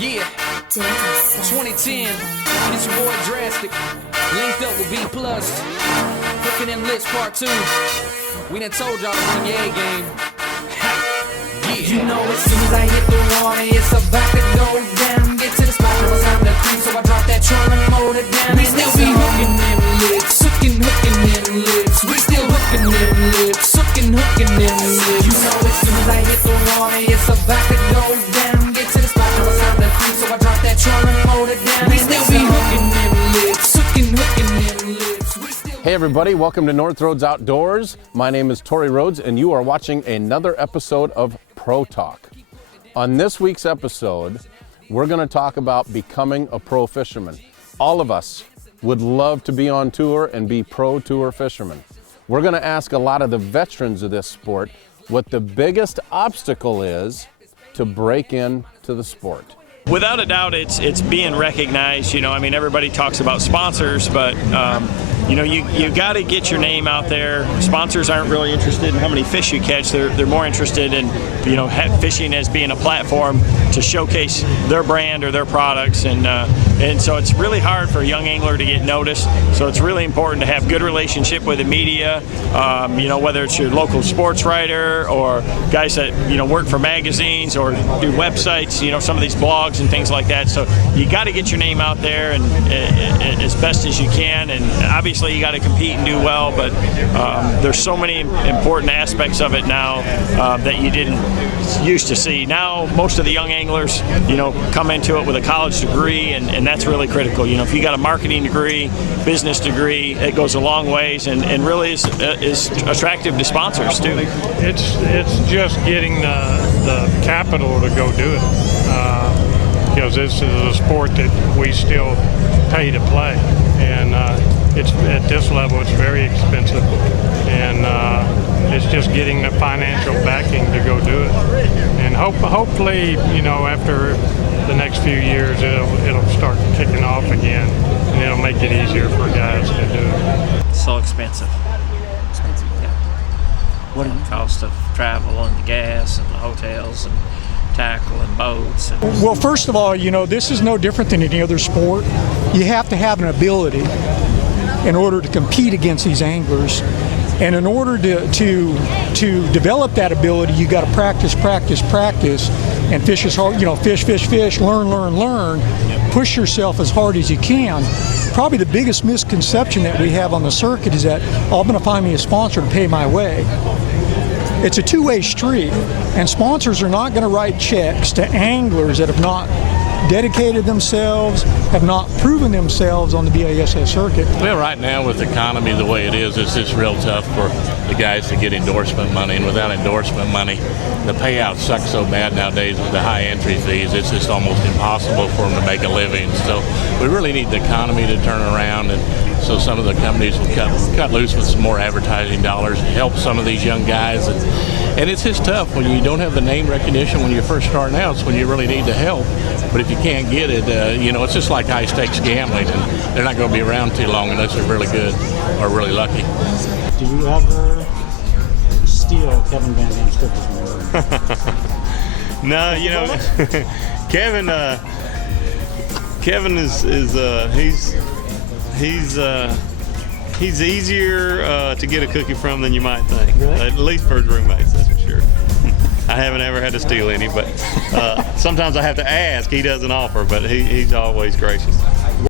Yeah, 2010, it's your boy Drastic, linked up with B+, Hooking Them Lips Part 2, we done told y'all to bring your A game. Yeah. You know as soon as I hit the water, it's about to go down. Get to the spot, it was time to creep, so I dropped that trolling motor down. We still be hooking them lips, hooking them lips. We still hooking them lips, hooking them lips. You know as soon as I hit the water, it's about to go down. Get to the spot, it was time to creep, so I dropped that trolling motor down. We still be hooking them lips, hooking them lips. We still. Hey everybody, welcome to North Roads Outdoors. My name is Tori Rhodes and you are watching another episode of Pro Talk. On this week's episode, we're going to talk about becoming a pro fisherman. All of us would love to be on tour and be pro tour fishermen. We're going to ask a lot of the veterans of this sport what the biggest obstacle is to break into the sport. Without a doubt, it's being recognized. You know, I mean, everybody talks about sponsors, but you know, you got to get your name out there. Sponsors aren't really interested in how many fish you catch. They're more interested in, you know, fishing as being a platform to showcase their brand or their products, and so it's really hard for a young angler to get noticed. So it's really important to have good relationship with the media. You know, whether it's your local sports writer or guys that, you know, work for magazines or do websites. You know, some of these blogs and things like that. So you got to get your name out there and as best as you can, and obviously you got to compete and do well, but there's so many important aspects of it now that you didn't used to see. Now most of the young anglers, you know, come into it with a college degree, and that's really critical. You know, if you got a marketing degree, business degree, it goes a long ways, and really is attractive to sponsors too. It's just getting the capital to go do it. Because this is a sport that we still pay to play, and it's at this level it's very expensive, and it's just getting the financial backing to go do it. And hopefully, you know, after the next few years, it'll start kicking off again, and it'll make it easier for guys to do it. It's so expensive. Yeah. What the cost of travel and the gas and the hotels and tackle and boats. Well, first of all, you know, this is no different than any other sport. You have to have an ability in order to compete against these anglers. And in order to develop that ability, you got to practice, and fish as hard, you know, fish, learn, push yourself as hard as you can. Probably the biggest misconception that we have on the circuit is that, oh, I'm going to find me a sponsor to pay my way. It's a two-way street, and sponsors are not going to write checks to anglers that have not dedicated themselves, have not proven themselves on the BASS circuit. Well, right now with the economy the way it is, it's real tough for the guys to get endorsement money, and without endorsement money, the payouts suck so bad nowadays with the high entry fees. It's just almost impossible for them to make a living. So we really need the economy to turn around, and so some of the companies will cut loose with some more advertising dollars to help some of these young guys. And it's just tough when you don't have the name recognition when you're first starting out. It's when you really need the help. But if you can't get it, you know, it's just like high stakes gambling, and they're not going to be around too long unless they're really good or really lucky. Do you ever steal Kevin VanDam's strippers? No, you know, Kevin is he's easier to get a cookie from than you might think. Really? At least for his roommates, that's for sure. I haven't ever had to steal any, but sometimes I have to ask. He doesn't offer, but he's always gracious.